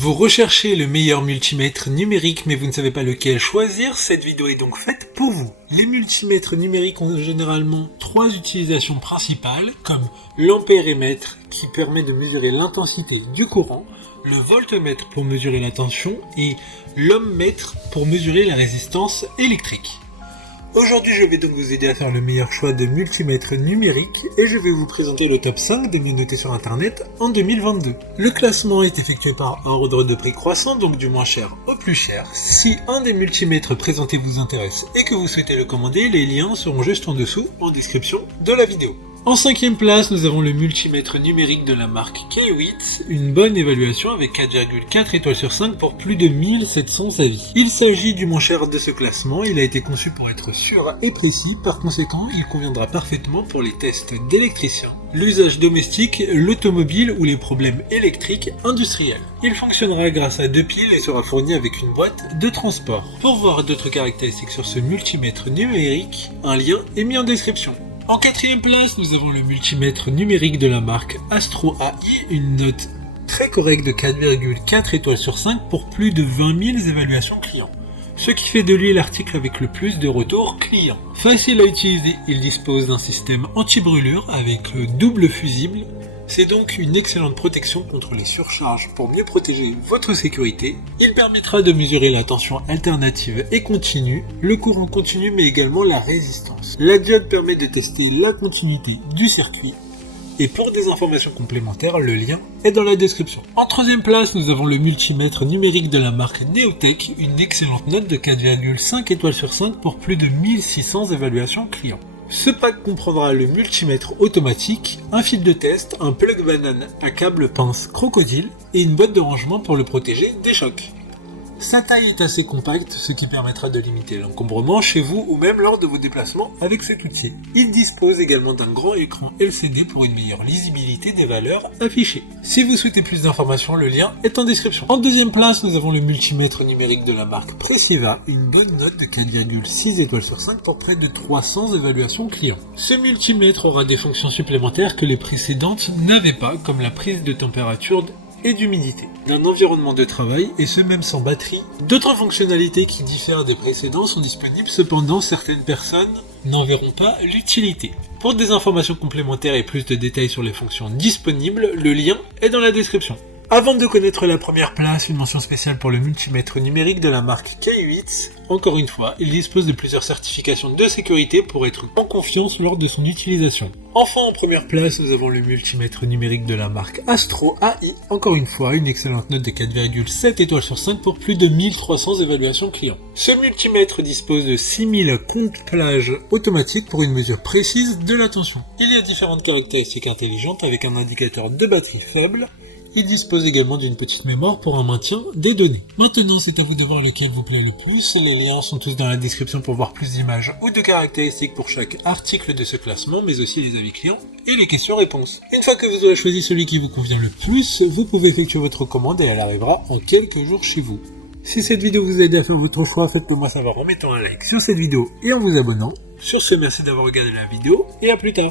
Vous recherchez le meilleur multimètre numérique mais vous ne savez pas lequel choisir, cette vidéo est donc faite pour vous. Les multimètres numériques ont généralement trois utilisations principales comme l'ampérimètre qui permet de mesurer l'intensité du courant, le voltmètre pour mesurer la tension et l'ohmmètre pour mesurer la résistance électrique. Aujourd'hui, je vais donc vous aider à faire le meilleur choix de multimètre numérique et je vais vous présenter le top 5 des mieux notés sur internet en 2022. Le classement est effectué par ordre de prix croissant, donc du moins cher au plus cher. Si un des multimètres présentés vous intéresse et que vous souhaitez le commander, les liens seront juste en dessous en description de la vidéo. En cinquième place, nous avons le multimètre numérique de la marque K8, une bonne évaluation avec 4,4 étoiles sur 5 pour plus de 1700 avis. Il s'agit du moins cher de ce classement, il a été conçu pour être sûr et précis, par conséquent il conviendra parfaitement pour les tests d'électriciens, l'usage domestique, l'automobile ou les problèmes électriques industriels. Il fonctionnera grâce à deux piles et sera fourni avec une boîte de transport. Pour voir d'autres caractéristiques sur ce multimètre numérique, un lien est mis en description. En quatrième place, nous avons le multimètre numérique de la marque Astro AI, une note très correcte de 4,4 étoiles sur 5 pour plus de 20 000 évaluations clients. Ce qui fait de lui l'article avec le plus de retours clients. Facile à utiliser, il dispose d'un système anti-brûlure avec double fusible. C'est donc une excellente protection contre les surcharges pour mieux protéger votre sécurité. Il permettra de mesurer la tension alternative et continue, le courant continu mais également la résistance. La diode permet de tester la continuité du circuit. Et pour des informations complémentaires, le lien est dans la description. En troisième place, nous avons le multimètre numérique de la marque Neotech, une excellente note de 4,5 étoiles sur 5 pour plus de 1600 évaluations clients. Ce pack comprendra le multimètre automatique, un fil de test, un plug banane à câble pince crocodile et une boîte de rangement pour le protéger des chocs. Sa taille est assez compacte, ce qui permettra de limiter l'encombrement chez vous ou même lors de vos déplacements avec cet outil. Il dispose également d'un grand écran LCD pour une meilleure lisibilité des valeurs affichées. Si vous souhaitez plus d'informations, le lien est en description. En deuxième place, nous avons le multimètre numérique de la marque Preciva, une bonne note de 4,6 étoiles sur 5 pour près de 300 évaluations clients. Ce multimètre aura des fonctions supplémentaires que les précédentes n'avaient pas, comme la prise de température et d'humidité d'un environnement de travail, et ce même sans batterie. D'autres fonctionnalités qui diffèrent des précédents sont disponibles, cependant certaines personnes n'en verront pas l'utilité. Pour des informations complémentaires et plus de détails sur les fonctions disponibles, le lien est dans la description. Avant de connaître la première place, une mention spéciale pour le multimètre numérique de la marque K8. Encore une fois, il dispose de plusieurs certifications de sécurité pour être en confiance lors de son utilisation. Enfin, en première place, nous avons le multimètre numérique de la marque Astro AI. Encore une fois, une excellente note de 4,7 étoiles sur 5 pour plus de 1300 évaluations clients. Ce multimètre dispose de 6000 comptes-plages automatiques pour une mesure précise de la tension. Il y a différentes caractéristiques intelligentes avec un indicateur de batterie faible. Il dispose également d'une petite mémoire pour un maintien des données. Maintenant, c'est à vous de voir lequel vous plaît le plus. Les liens sont tous dans la description pour voir plus d'images ou de caractéristiques pour chaque article de ce classement, mais aussi les avis clients et les questions-réponses. Une fois que vous aurez choisi celui qui vous convient le plus, vous pouvez effectuer votre commande et elle arrivera en quelques jours chez vous. Si cette vidéo vous a aidé à faire votre choix, faites-le moi savoir en mettant un like sur cette vidéo et en vous abonnant. Sur ce, merci d'avoir regardé la vidéo et à plus tard.